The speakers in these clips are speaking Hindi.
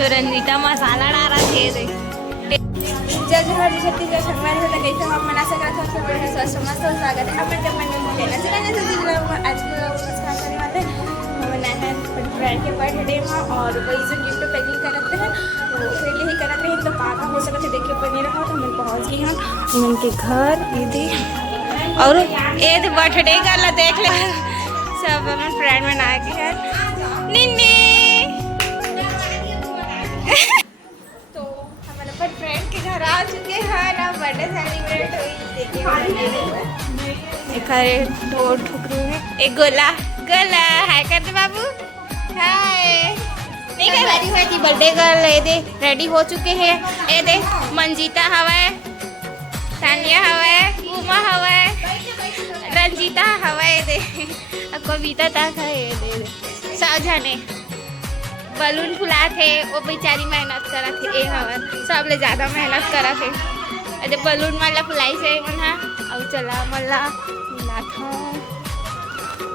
तो रंजीता मसाला डाला थे जय जोहार जय छत्तीसगढ़ संगवारी होता कैसे हम मना सकते हैं सबसे बड़े स्वस्थ मस्त स्वागत है अपन जब मन में लेना चला जैसे आज कुछ खास करने वाले मना है फ्रेंड के बर्थडे में और वही से गिफ्ट पैकिंग करते हैं तो फिर यही करते हैं तो पापा हो सकते हैं देखिए बने रहो तो हम पहुंच गए हैं उनके घर दीदी और ये बर्थडे का देख ले सब अपन फ्रेंड बना के है निन्नी तो हम अपन फ्रेंड के घर आ चुके हैं ना बर्थडे सेलिब्रेट हुई देखिए ठुकरू है एक गोला गोला हाय करते बाबू हाय नहीं कर रही है कि बर्थडे गर्ल ये दे रेडी हो चुके हैं ये दे मंजीता हवा तानिया हवा उमा हवा रंजीता हवा ये दे कविता तक है ये दे सब जाने बलून फुला थे वो बेचारी मेहनत करा थे ए हवन सब ले ज़्यादा मेहनत करा थे अरे बलून वाला फुलाई से मना और चला मल्ला मिला था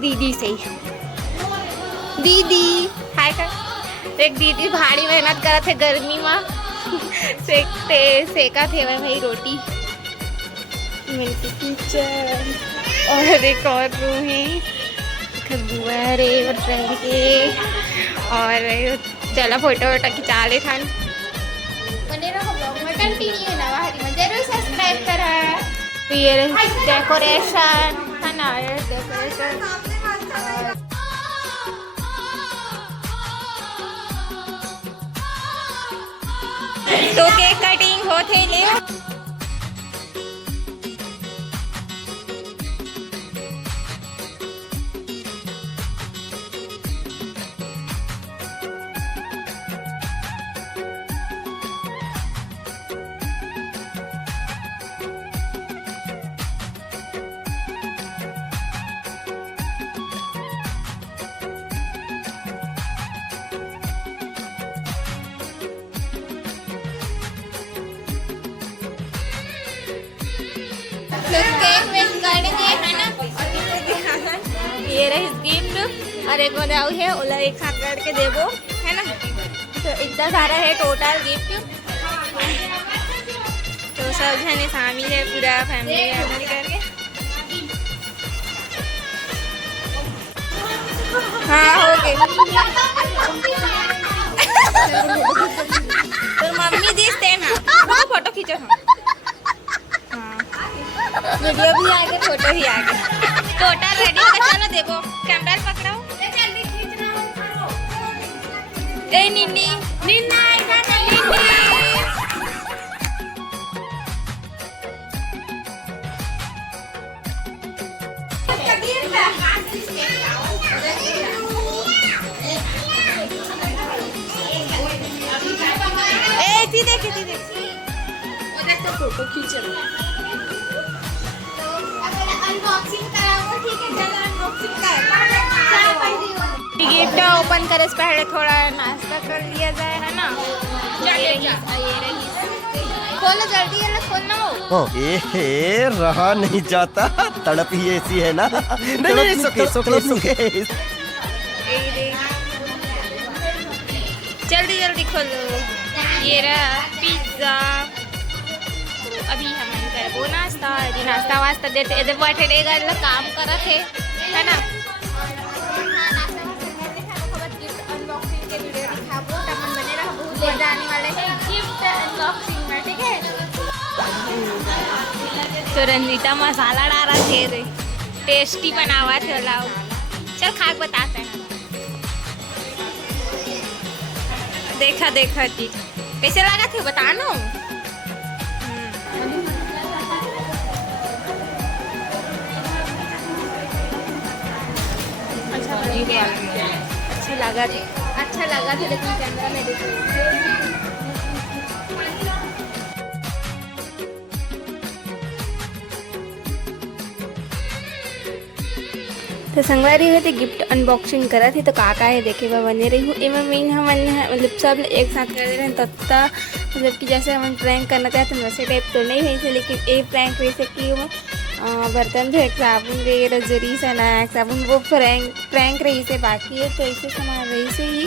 दीदी से दीदी हाय कर एक दीदी भारी मेहनत करा थे गर्मी में सेका थे भाई रोटी मिलती किचन और एक और रूम है बुआरे और फ्रेंड के और चला फोटो वोटो खिंचा ले था बने रहो ब्लॉग में कंटिन्यू ना हरी में जरूर सब्सक्राइब करा ये डेकोरेशन है ना डेकोरेशन तो केक कटिंग होते ले तो केक वेक काट दिए है ना ये रही गिफ्ट और एक बोले आउ है ओला एक हाथ काट के देबो है ना तो इतना सारा है टोटल गिफ्ट तो सब जने शामिल है पूरा फैमिली है मिल करके हाँ हो गए तो मम्मी दिखते ना फोटो खींचो वीडियो भी आ गया फोटो भी आ गया टोटल रेडी हो चलो देखो कैमरा पकड़ो ए निन्नी निन्ना इधर निन्नी ए ती देख वो देख तो फोटो खींच रहा गिफ्ट ओपन करे से पहले थोड़ा नाश्ता कर लिया जाए है ना खोलो जल्दी है खोलना हो रहा नहीं जाता तड़प ही ऐसी है ना नहीं सुके जल्दी जल्दी खोलो ये रहा पिज्जा अभी हम वो नाश्ता नाश्ता वास्ता देते इधर बर्थडे का काम करा थे है ना जाने वाले हैं गिफ्ट अनबॉक्सिंग में ठीक है तो रंजीता मसाला डाला थे टेस्टी बनावा थे लाओ चल खा बताते हैं देखा देखा चीज कैसे लगा थे बता नो अच्छा लगा था लेकिन कैमरा में देखो तो संगवारी है तो गिफ्ट अनबॉक्सिंग करा थी तो काका है देखे वह बने रही हूँ एवं मैं हम मतलब सब एक साथ कर दे रहे हैं तब मतलब कि जैसे हम प्रैंक करना चाहते हैं वैसे टाइप तो नहीं है लेकिन एक प्रैंक वैसे की वो बर्तन धोए साबुन रे रजरी सना साबुन वो प्रैंक रही से बाकी है तो ऐसे सामान रही से ही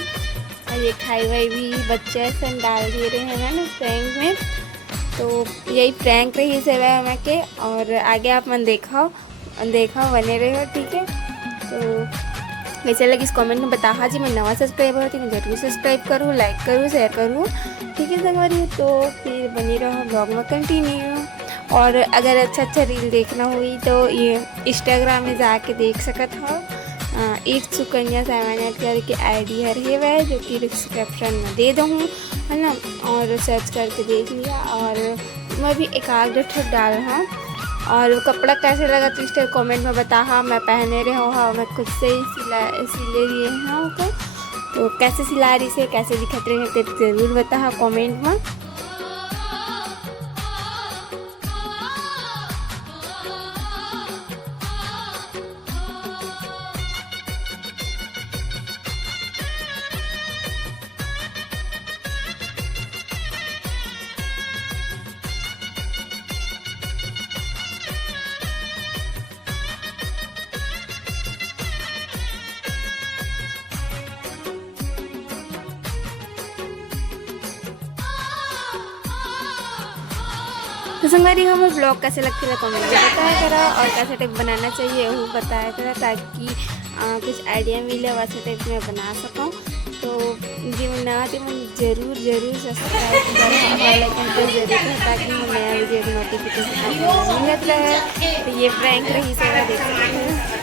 और ये खाई वाई भी बच्चे सन डाल दिए रहे हैं ना प्रैंक में। तो यही प्रैंक रही सेवा हमें के, और आगे आप मन देखो बने रहे हो, ठीक है। तो कैसे लगी इस कमेंट में बता जी। मैं नवा सब्सक्राइबर होती मैं जरूर सब्सक्राइब करूँ, लाइक करूँ, शेयर करूँ, ठीक है संगवारी। तो फिर बनी रहो ब्लॉग में कंटिन्यू। और अगर अच्छा रील देखना हुई तो ये इंस्टाग्राम में जाके देख सकत हो। एक सुकन्या 7 की आईडी है वह, जो कि डिस्क्रिप्शन में दे दूँ, है ना। और सर्च करके देख लिया। और मैं भी एक आध ठग डाल रहा हूँ। और कपड़ा कैसे लगा तो इस कमेंट में बता। हाँ मैं पहने रहे हो, हाँ मैं खुद से ही सिले लिए हाँ को। तो कैसे सिला रही से, कैसे दिखत रहे हैं तो ज़रूर बता कमेंट में। तो संगवारी हमें ब्लॉग कैसे लगती है कमेंट में बताया करा, और कैसे टाइप बनाना चाहिए वो बताया करा, ताकि कुछ आइडिया मिले वैसे टाइप में बना सकूँ। तो जी मैं नया थी मैं ज़रूर सब्सक्राइब करें, बेल आइकन पर जरूर है, ताकि मैं नया वीडियो की नोटिफिकेशन मिलत रहे। तो ये प्रैंक रही सेवा देख सकते हैं।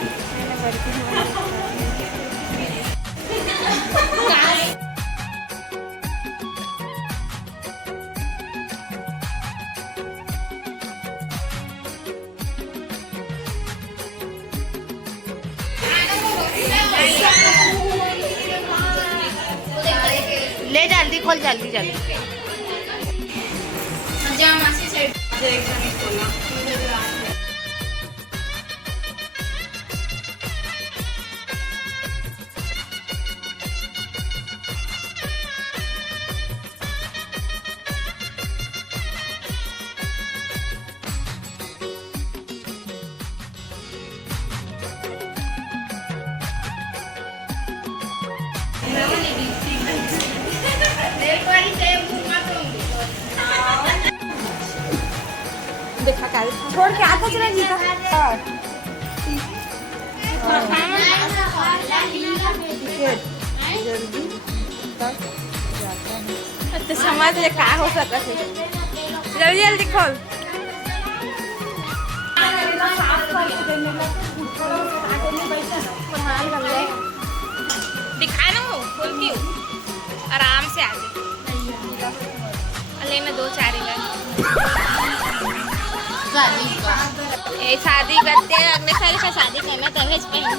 ले जल्दी खोल, जल्दी देखा क्या छोड़ के आता चला जी का। तो समझ ले क्या हो सकता है। जल्दी खोल। दिखा ना वो खोल के आराम से आ जाए। लेना 2-4 शादी करते हैं अगले साल का शादी करना दहेज पहनी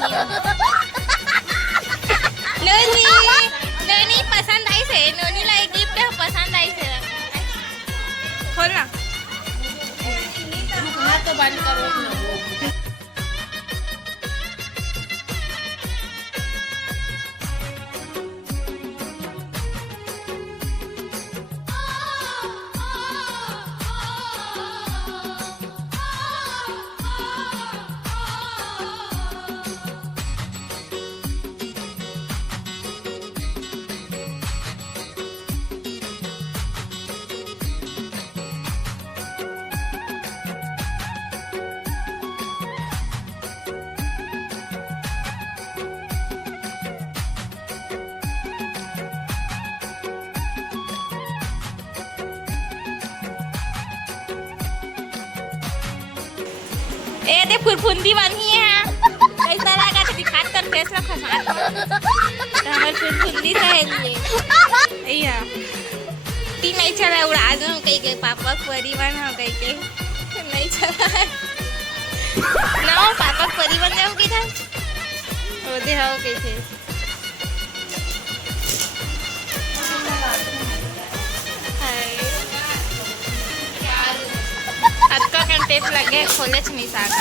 नोनी पसंद आई से नोनी लाई गिफ्ट पसंद आई से खोलना तो बंद करो। ए दे फुरफुंदी बनी है कैसा लगा तो दिखा कर फेस रखो हाथ तो हमारे फुरफुंदी सहेली भैया ती नहीं चला उड़ा दो कहीं के पापा परिवार हो कहीं के नहीं चला ना पापा परिवार जाओ किधर वो दे हो कैसे टेप लगे खोले नहीं साका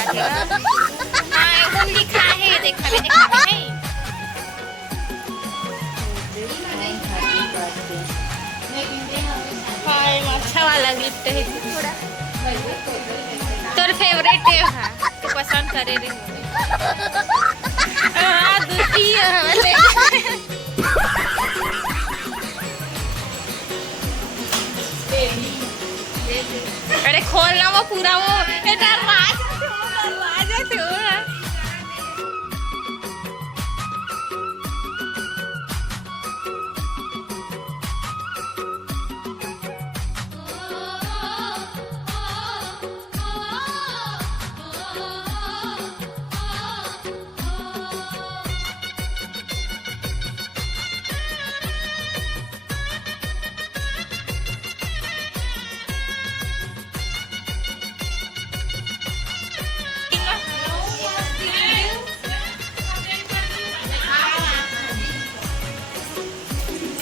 हाँ एकदम लिखा है देखा है अच्छा वाला गिफ्ट है थोड़ा तोर फेवरेट है हाँ तो पसंद करे रे हाँ दुखी है पूरा वो दरवाजा थे वो।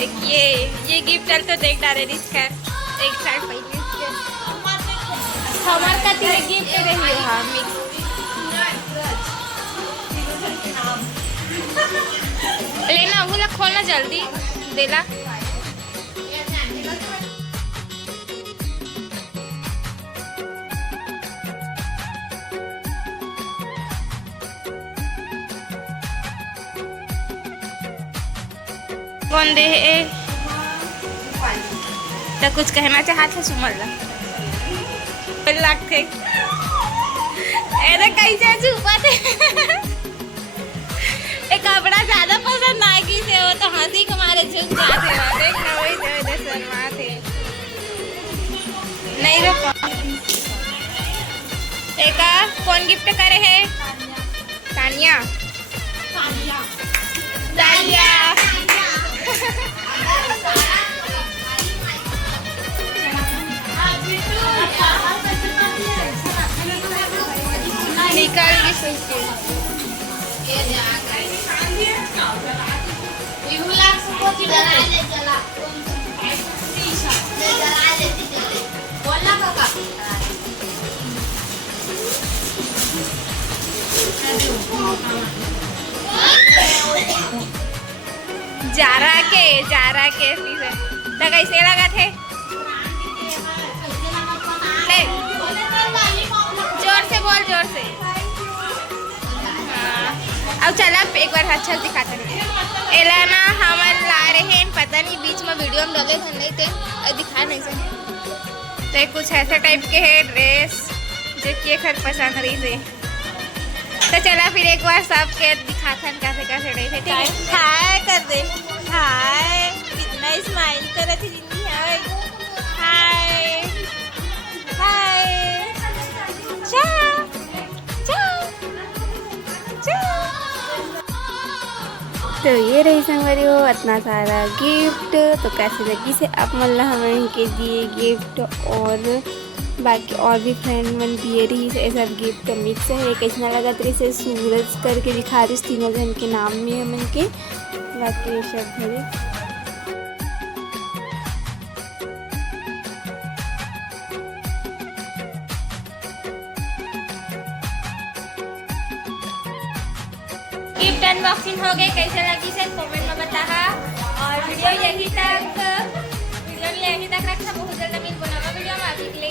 एक ये गिफ्ट चल तो देख डाले इसका एक साइड पहले हमार का तीन गिफ्ट रही हां मिक्स लेना बोला खोलना जल्दी देला कौन दे तो कुछ कहना चाहते सुमल लाख थे कैसे छुपा थे एक कपड़ा ज्यादा पसंद ना की से वो तो हंसी के मारे झुक जाते देख ना वही तो शर्मा थे नहीं रुको एक कौन गिफ्ट करे है तानिया तानिया निकाल के सोचते जारा के तो कैसे लगा थे ले जोर से बोल जोर से अब चला एक बार अच्छा दिखाते हैं एलाना हम ला रहे हैं पता नहीं बीच में वीडियो में डले थे नहीं थे और दिखा नहीं सके तो कुछ ऐसा टाइप के है ड्रेस जो कि खर पसंद रही थे तो चला फिर एक बार सब के दिखाते कैसे कैसे रही थे हाय कर दे हाय कितना स्माइल कर रही थी हाय हाय चाओ तो ये रही संगवारी हो इतना सारा गिफ्ट तो कैसे लगी से आप मल्ला हमें इनके दिए गिफ्ट और बाकी और भी फ्रेंड मन दिए रही से सब गिफ्ट मिक्स है कैसा लगा तरी से सूरज करके दिखा रही तीनों जन के नाम में हम इनके बाकी सब भरे गिफ्ट अनबॉक्सिंग हो गए कैसे लगी से कमेंट में बता और वीडियो यही तक रखा बहुत जल्द मिल बनावा वीडियो में अभी के लिए